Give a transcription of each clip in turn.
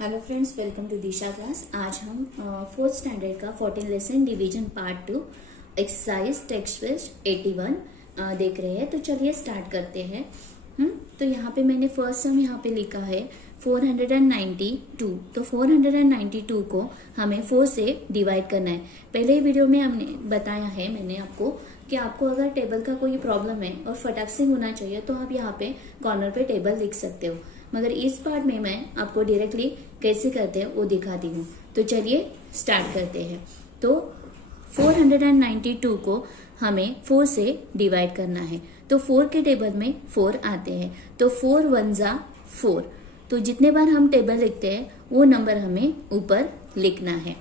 Hello friends, welcome to Disha class. आज हम fourth standard का 14 lesson division part 2 exercise text page 81 देख रहे हैं। तो चलिए स्टार्ट करते हैं। तो यहाँ पे मैंने फर्स्ट सम यहाँ पे लिखा है 492। तो 492 को हमें 4 से डिवाइड करना है। पहले वीडियो में हमने बताया है मैंने आपको कि आपको अगर टेबल का कोई प्रॉब्लम है और फटाक से होना चाहिए तो आप यहाँ पे कॉर्नर पे टेबल लिख सकते हो, मगर इस पार्ट में मैं आपको डायरेक्टली कैसे करते हैं वो दिखाती हूँ। तो चलिए स्टार्ट करते हैं। तो 492 को हमें 4 से डिवाइड करना है। तो 4 के टेबल में 4 आते हैं, तो 4 1 जा 4। तो जितने बार हम टेबल लिखते हैं वो नंबर हमें ऊपर लिखना है।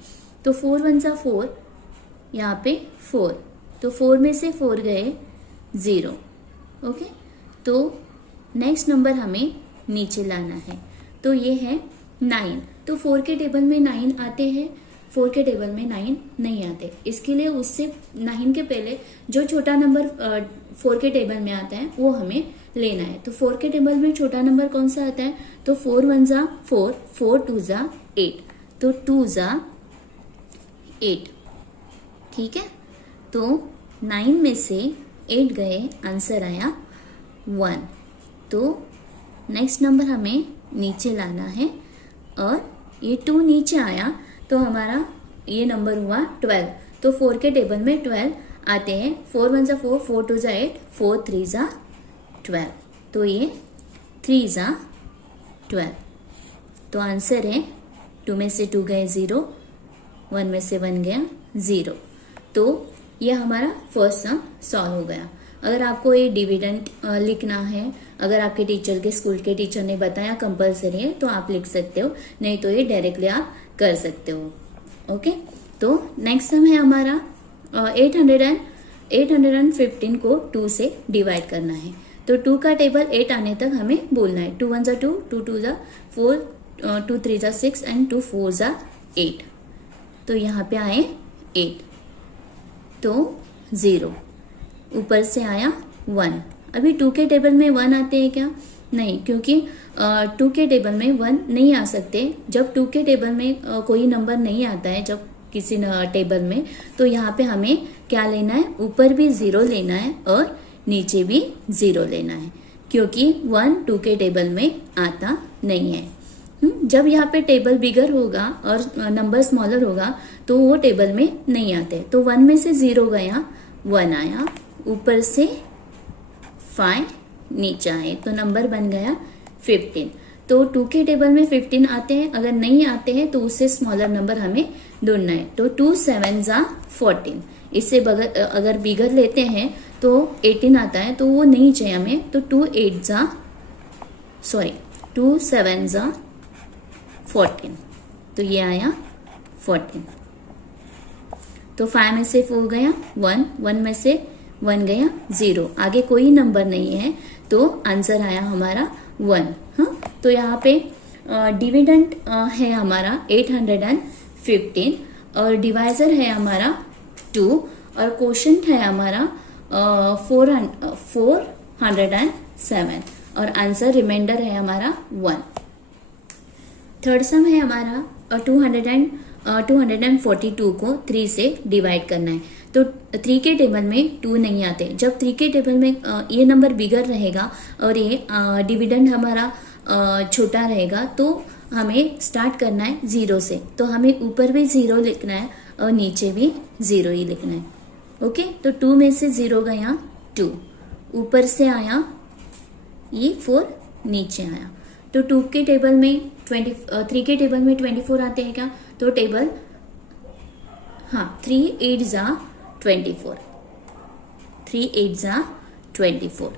तो 4 1 जा 4, यहाँ पे 4, तो 4 में से 4 गए 0। ओके, तो नेक्स्ट नंबर हमें नीचे लाना है। तो ये है 9। तो 4 के टेबल में 9 आते हैं, 4 के टेबल में 9 नहीं आते। इसके लिए उससे 9 के पहले जो छोटा नंबर 4 के टेबल में आता है वो हमें लेना है। तो 4 के टेबल में छोटा नंबर कौन सा आता है? तो 4 1 जा 4, 4 2 जा 8, तो 2 जा 8। ठीक है, तो 9 में से 8 गए, आंसर आया 1। तो नेक्स्ट नंबर हमें नीचे लाना है और ये 2 नीचे आया तो हमारा ये नंबर हुआ 12। तो 4 के टेबल में 12 आते हैं। 4 1 जा 4, 4 2 जा 8, 4 3 जा 12, तो ये 3 जा 12। तो आंसर है 2 में से 2 गए 0, 1 में से 1 गया 0। तो ये हमारा फर्स्ट सम सॉल्व हो गया। अगर आपको ये डिविडेंड लिखना है, अगर आपके टीचर के स्कूल के टीचर ने बताया कंपलसरी है तो आप लिख सकते हो, नहीं तो ये डायरेक्टली आप कर सकते हो। ओके, तो नेक्स्ट सम है हमारा 815 को 2 से डिवाइड करना है। तो 2 का टेबल 8 आने तक हमें बोलना है। 2 1 जा 2, 2 2 जा 4, 2 3 जा 6 एंड 2 4 जा 8। तो यहाँ पे आए 8, तो 0, ऊपर से आया 1। अभी 2 के टेबल में 1 आते हैं क्या? नहीं, क्योंकि 2 के टेबल में 1 नहीं आ सकते। जब 2 के टेबल में कोई नंबर नहीं आता है, जब किसी टेबल में, तो यहाँ पे हमें क्या लेना है? ऊपर भी 0 लेना है और नीचे भी 0 लेना है, क्योंकि 1 2 के टेबल में आता नहीं है। जब यहाँ पे टेबल बिगर होगा और नंबर स्मॉलर होगा तो वो टेबल में नहीं आते। तो 1 में से 0 गया, 1 आया, ऊपर से 5 नीचे आए, तो नंबर बन गया 15। तो 2 के टेबल में 15 आते हैं, अगर नहीं आते हैं तो उससे स्मॉलर नंबर हमें ढूंढना है। तो 2 7 जा 14, इससे अगर बिगर लेते हैं तो 18 आता है, तो वो नहीं चाहिए हमें। तो 2 7 जा 14, तो ये आया 14। तो 5 में से 4 गया 1, 1 में से 1 गया 0, आगे कोई नंबर नहीं है, तो आंसर आया हमारा 1। हाँ, तो यहाँ पे डिविडेंड है हमारा 815 और डिवाइजर है हमारा 2 और कोशेंट है हमारा 407 और आंसर रिमाइंडर है हमारा 1। थर्ड सम है हमारा 242 को 3 से डिवाइड करना है। तो 3 के टेबल में 2 नहीं आते। जब 3 के टेबल में ये नंबर बिगर रहेगा और ये डिविडेंड हमारा छोटा रहेगा, तो हमें स्टार्ट करना है 0 से। तो हमें ऊपर भी 0 लिखना है और नीचे भी 0 ही लिखना है। ओके, तो 2 में से 0 गया 2, ऊपर से आया ये 4, नीचे आया। तो 2 के टेबल में 3 के टेबल में 24 आते हैं क्या? तो टेबल 3 8 जा 24, 3 8 जा 24।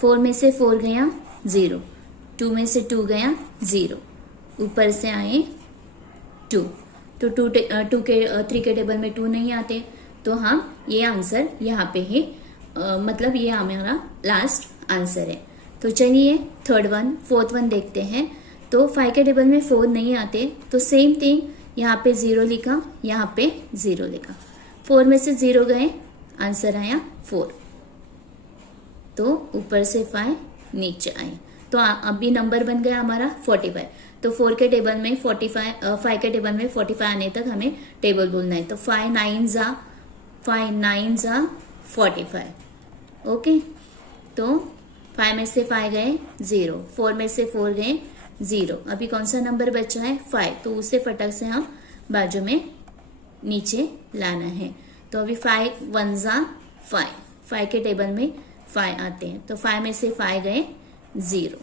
4 में से 4 गया 0, 2 में से 2 गया 0, ऊपर से आए 2। तो 3 के टेबल में 2 नहीं आते, तो हम ये आंसर यहाँ पे ही मतलब ये हमारा लास्ट आंसर है। तो चलिए फोर्थ वन देखते हैं। तो 5 के टेबल में 4 नहीं आते, तो सेम थिंग, यहाँ पे 0 लिखा, यहाँ पे 0 लिखा। 4 में से 0 गए, आंसर आया 4। तो ऊपर से 5 नीचे आए, तो अभी नंबर बन गया हमारा 45। तो 4 के टेबल में 45, 5 के टेबल में 45 आने तक हमें टेबल बोलना है। तो 5 9 जा 45। ओके, तो 5 में से 5 गए 0, 4 में से 4 गए 0। अभी कौन सा नंबर बचा है 5, तो उसे फटक से हम बाजू में नीचे लाना है। तो अभी 5 1 जा 5, 5 के टेबल में 5 आते हैं। तो 5 में से 5 गए 0।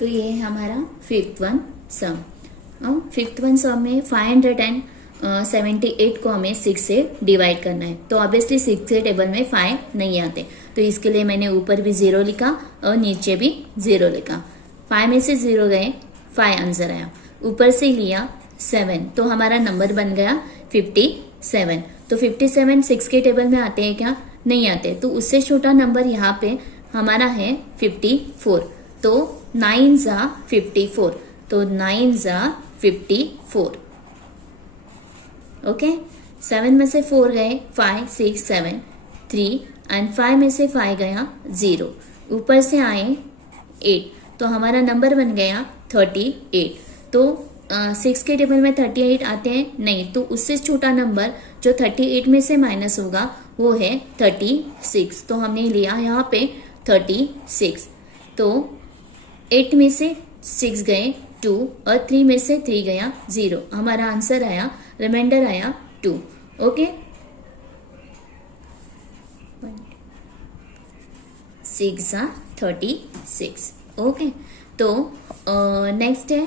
तो ये है हमारा 5th वन सम। 5th वन सम में 578 को हमें 6 से डिवाइड करना है। तो ऑब्वियसली 6 के टेबल में 5 नहीं आते, तो इसके लिए मैंने ऊपर भी 0 लिखा और नीचे भी 0 लिखा। 5 में से 0 गए 5 आंसर आया। ऊपर से लिया 7, तो हमारा नंबर बन गया 57। तो 57 6 के टेबल में आते हैं क्या? नहीं आते। तो उससे छोटा नंबर यहाँ पे हमारा है 54। तो 9 जा 54, तो 9 जा 54। ओके, 7 में से 4 गए 5 6 7 3 एंड 5 में से 5 गया 0। ऊपर से आए 8, तो हमारा नंबर बन गया 38। तो 6 के टेबल में 38 आते हैं नहीं, तो उससे छोटा नंबर जो 38 में से माइनस होगा वो है 36। तो हमने लिया यहाँ पे 36। तो 8 में से 6 गए 2 और 3 में से 3 गया 0। हमारा आंसर आया, रिमाइंडर आया 2। ओके, 6 जा 36। ओके, तो नेक्स्ट है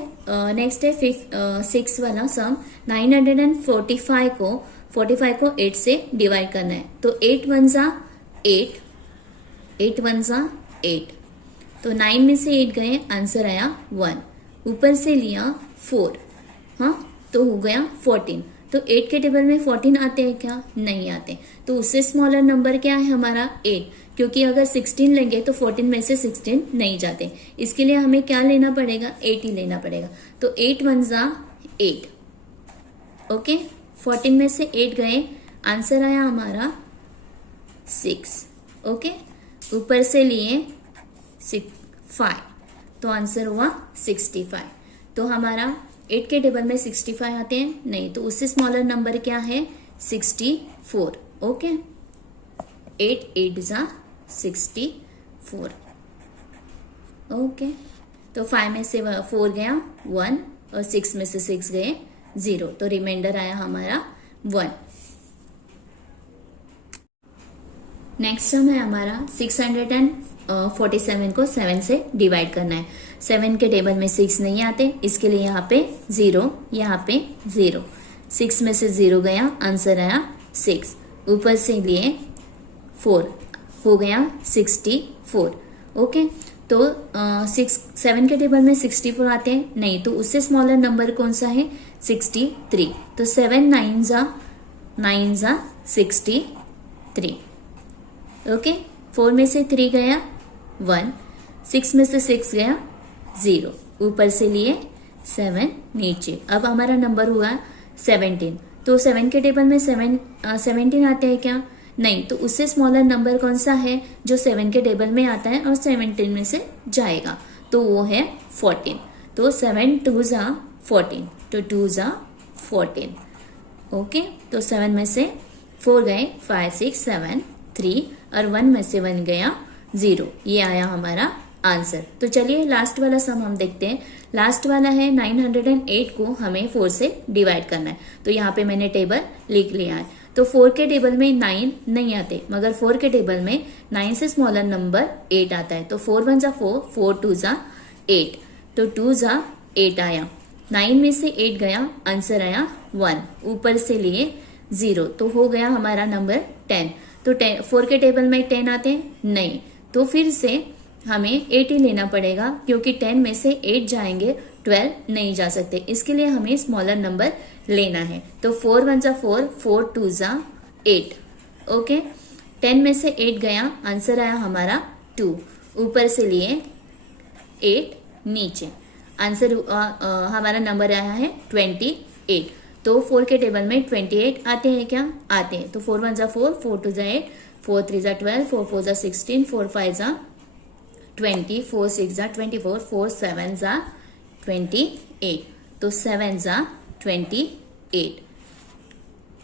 6 वाला सम। 945 को 8 से डिवाइड करना है। तो 8 1 जा 8, 8 1 जा 8। तो 9 में से 8 गए, आंसर आया 1। ऊपर से लिया 4, हाँ, तो हो गया 14। तो 8 के टेबल में 14 आते हैं क्या? नहीं आते। तो उससे स्मॉलर नंबर क्या है हमारा 8, क्योंकि अगर 16 लेंगे तो 14 में से 16 नहीं जाते। इसके लिए हमें क्या लेना पड़ेगा? 8 ही लेना पड़ेगा। तो 8 1 जा 8। ओके, 14 में से 8 गए, आंसर आया हमारा 6। ओके, ऊपर से लिए 5, तो आंसर हुआ 65। तो हमारा 8 के टेबल में 65 आते हैं नहीं, तो उससे स्मॉलर नंबर क्या है? 64। ओके, 8 8 जा 64। ओके, तो 5 में से 4 गया 1 और 6 में से 6 गए 0। तो रिमाइंडर आया हमारा 1। नेक्स्ट सम है हमारा 647 को 7 से डिवाइड करना है। 7 के टेबल में 6 नहीं आते, इसके लिए यहाँ पे 0, यहाँ पे 0। 6 में से 0 गया, आंसर आया 6। ऊपर से लिए 4, हो गया 64। ओके, तो 7 के टेबल में 64 आते हैं नहीं, तो उससे स्मॉलर नंबर कौन सा है? 63। तो 7 9 जा 63। ओके, 4 में से 3 गया 1, 6 में से 6 गया 0। ऊपर से लिए 7 नीचे। अब हमारा नंबर हुआ 17। तो 7 के टेबल में 17 आते हैं क्या? नहीं, तो उससे स्मॉलर नंबर कौन सा है जो 7 के टेबल में आता है और 17 में से जाएगा? तो वो है 14। तो 7 2 जा 14, तो 2 जा 14। ओके, तो 7 में से 4 गए 5 6 7 3 और 1 में से 1 गया 0। ये आया हमारा आंसर। तो चलिए लास्ट वाला सम हम देखते हैं। लास्ट वाला है 908 को हमें 4 से डिवाइड करना है। तो यहाँ पे मैंने टेबल लिख लिया है। तो 4 के टेबल में 9 नहीं आते, मगर 4 के टेबल में 9 से स्मॉलर नंबर 8 आता है। तो 4 1 जा 4, 4 2 जा 8, तो 2 जा 8 आया। 9 में से 8 गया, आंसर आया 1। ऊपर से लिए 0, तो हो गया हमारा नंबर 10। तो 4 के टेबल में 10 आते हैं नहीं, तो फिर से हमें 8 ही लेना पड़ेगा, क्योंकि 10 में से 8 जाएंगे 12 नहीं जा सकते। इसके लिए हमें स्मॉलर नंबर लेना है। तो 4 1 जा 4, 4 2 जा 8। ओके, 10 में से 8 गया, आंसर आया हमारा 2। ऊपर से लिए 8 नीचे, आंसर हमारा नंबर आया है 28। तो 4 के टेबल में 28 आते हैं क्या? आते हैं। तो 4 1 जा 4, 4 2 जा 8, 4 3 जा 12, 4 4 जा 16, 4 5 जा 20, 4 6 जा 24, 4 7 जा 28, तो 7 जा 28,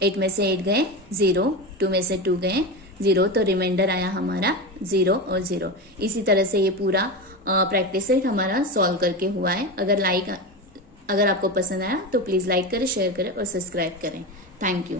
8 में से 8 गए 0, 2 में से 2 गए 0, तो रिमाइंडर आया हमारा 0 और 0। इसी तरह से ये पूरा प्रैक्टिस सेट हमारा सॉल्व करके हुआ है। अगर आपको पसंद आया तो प्लीज लाइक करें, शेयर करें और सब्सक्राइब करें। Thank you.